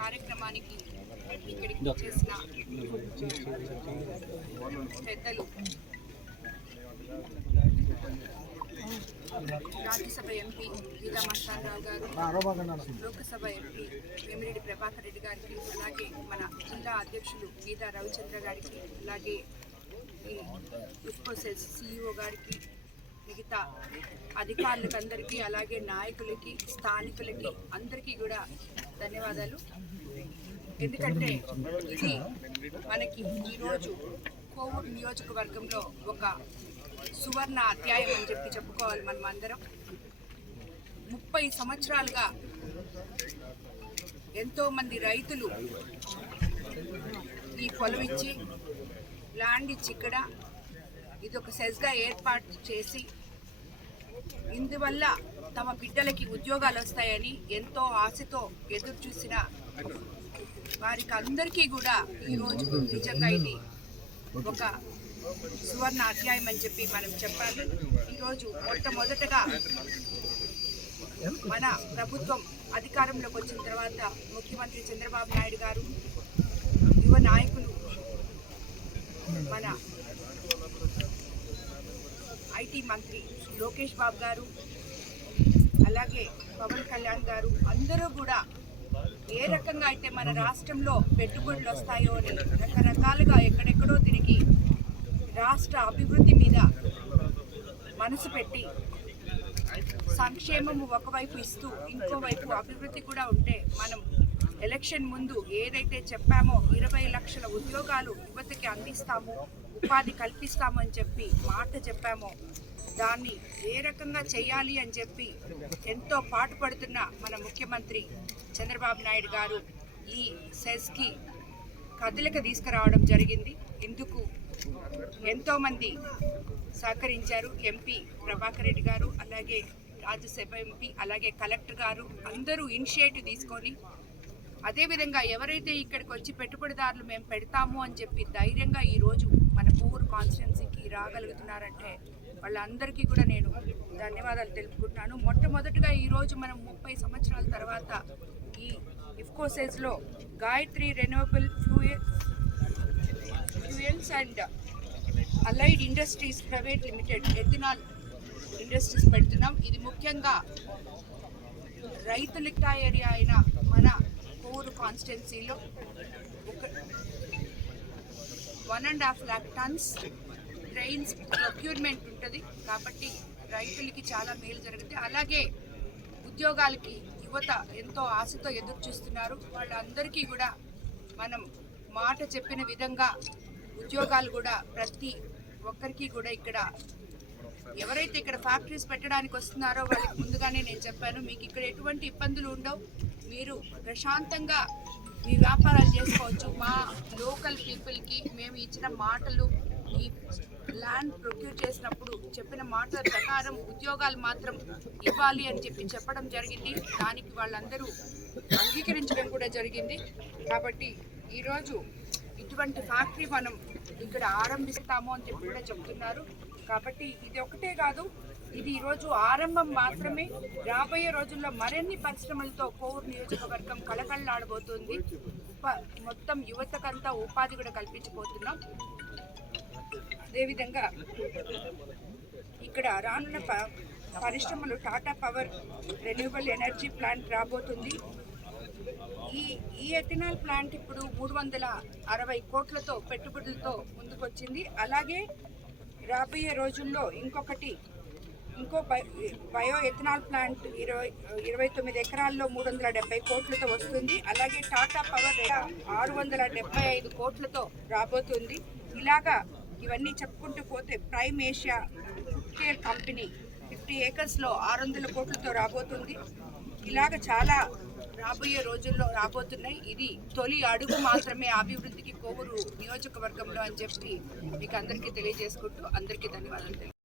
కార్యక్రమానికి ఇక్కడికి చేసిన పెద్దలు రాజ్యసభ ఎంపీ గీతా మస్తానరావు గారు, లోకసభ ఎంపీ వేమిరెడ్డి ప్రభాకర్ రెడ్డి గారికి, అలాగే మన జిల్లా అధ్యక్షులు గీతా రవిచంద్ర గారికి, అలాగే ఈ ఇఫ్కో సెల్స్ సిఇఓ గారికి, మిగతా అధికారులకు అందరికీ, అలాగే నాయకులకి, స్థానికులకి అందరికీ కూడా ధన్యవాదాలు. ఎందుకంటే ఇది మనకి ఈరోజు కోవూరు నియోజకవర్గంలో ఒక సువర్ణ అధ్యాయం అని చెప్పుకోవాలి. మనం అందరం 30 సంవత్సరాలుగా ఎంతోమంది రైతులు ఈ పొలం ఇచ్చి, ల్యాండ్ ఇచ్చి ఇక్కడ ఇది ఒక సెస్గా ఏర్పాటు చేసి, ఇందువల్ల తమ బిడ్డలకి ఉద్యోగాలు వస్తాయని ఎంతో ఆశతో ఎదురు చూసిన వారికి అందరికీ కూడా ఈరోజు నిజంగా ఇది ఒక సువర్ణ అధ్యాయం అని చెప్పి మనం చెప్పాలి. ఈరోజు మొట్టమొదటగా మన ప్రభుత్వం అధికారంలోకి వచ్చిన తర్వాత ముఖ్యమంత్రి చంద్రబాబు నాయుడు గారు, యువ నాయకులు మన ఐటీ మంత్రి లోకేష్ బాబు గారు, అలాగే పవన్ కళ్యాణ్ గారు అందరూ కూడా ఏ రకంగా అయితే మన రాష్ట్రంలో పెట్టుబడులు వస్తాయో అని రకరకాలుగా ఎక్కడెక్కడో తిరిగి రాష్ట్ర అభివృద్ధి మీద మనసు పెట్టి సంక్షేమము ఒకవైపు ఇస్తూ ఇంకోవైపు అభివృద్ధి కూడా ఉంటే, మనం ఎలక్షన్ ముందు ఏదైతే చెప్పామో 20 లక్షల ఉద్యోగాలు యువతకి అందిస్తాము, ఉపాధి కల్పిస్తాము అని చెప్పి మాట చెప్పామో, దాన్ని ఏ రకంగా చేయాలి అని చెప్పి ఎంతో పాటుపడుతున్న మన ముఖ్యమంత్రి చంద్రబాబు నాయుడు గారు ఈ సెస్కి కదలిక తీసుకురావడం జరిగింది. ఇందుకు ఎంతోమంది సహకరించారు. ఎంపీ ప్రభాకర్ రెడ్డి గారు, అలాగే రాజ్యసభ ఎంపీ, అలాగే కలెక్టర్ గారు అందరూ ఇనిషియేటివ్ తీసుకొని, అదేవిధంగా ఎవరైతే ఇక్కడికి వచ్చి పెట్టుబడిదారులు మేము పెడతాము అని చెప్పి ధైర్యంగా ఈరోజు మన కోవూరు కాన్స్టిట్యున్సీకి రాగలుగుతున్నారంటే వాళ్ళందరికీ కూడా నేను ధన్యవాదాలు తెలుపుకుంటున్నాను. మొట్టమొదటిగా ఈరోజు మనం 30 సంవత్సరాల తర్వాత ఈ ఇఫ్కో సెల్స్లో Gayatri renewable fuels and allied industries private limited ethanol industries పెడుతున్నాం. ఇది ముఖ్యంగా రైతులిక ఏరియా అయిన మన కోవూరు కాన్స్టిట్యున్సీలో 1.5 lakh టన్స్ గ్రెయిన్స్ ప్రొక్యూర్మెంట్ ఉంటుంది. కాబట్టి రైతులకి చాలా మేలు జరుగుతుంది. అలాగే ఉద్యోగాలకి యువత ఎంతో ఆశతో ఎదురు చూస్తున్నారు. వాళ్ళందరికీ కూడా మనం మాట చెప్పిన విధంగా ఉద్యోగాలు కూడా ప్రతి ఒక్కరికి కూడా ఇక్కడ ఎవరైతే ఇక్కడ ఫ్యాక్టరీస్ పెట్టడానికి వస్తున్నారో వాళ్ళకి ముందుగానే నేను చెప్పాను, మీకు ఇక్కడ ఎటువంటి ఇబ్బందులు ఉండవు, మీరు ప్రశాంతంగా మీ వ్యాపారాలు చేసుకోవచ్చు. మా లోకల్ పీపుల్కి మేము ఇచ్చిన మాటలు, ఈ ల్యాండ్ ప్రొక్యూర్ చేసినప్పుడు చెప్పిన మాటల ప్రకారం ఉద్యోగాలు మాత్రం ఇవ్వాలి అని చెప్పడం జరిగింది. దానికి వాళ్ళందరూ అంగీకరించడం కూడా జరిగింది. కాబట్టి ఈరోజు ఇటువంటి ఫ్యాక్టరీ మనం ఇక్కడ ఆరంభిస్తాము అని చెప్పి కూడా చెప్తున్నారు. కాబట్టి ఇది ఒకటే కాదు, ఇది ఈరోజు ఆరంభం మాత్రమే. రాబోయే రోజుల్లో మరిన్ని పరిశ్రమలతో కోవూరు నియోజకవర్గం కళకళలాడబోతుంది. మొత్తం యువతకంతా ఉపాధి కూడా కల్పించబోతున్నాం. అదేవిధంగా ఇక్కడ రానున్న పరిశ్రమలు Tata power renewable energy plant రాబోతుంది. ఈ ఎథనాల్ ప్లాంట్ ఇప్పుడు 360 కోట్లతో పెట్టుబడులతో ముందుకొచ్చింది. అలాగే రాబోయే రోజుల్లో ఇంకో బయో ఎథనాల్ ప్లాంట్ 29 ఎకరాల్లో 370 కోట్లతో వస్తుంది. అలాగే టాటా పవర్ 675 కోట్లతో రాబోతుంది. ఇలాగా ఇవన్నీ చెప్పుకుంటూ పోతే ప్రైమ్ ఏషియా కేర్ కంపెనీ 50 ఏకర్స్లో 600 కోట్లతో రాబోతుంది. ఇలాగ చాలా రాబోయే రోజుల్లో రాబోతున్నాయి. ఇది తొలి అడుగు మాత్రమే అభివృద్ధికి కోవూరు నియోజకవర్గంలో అని చెప్పి మీకు అందరికీ తెలియజేసుకుంటూ అందరికీ ధన్యవాదాలు.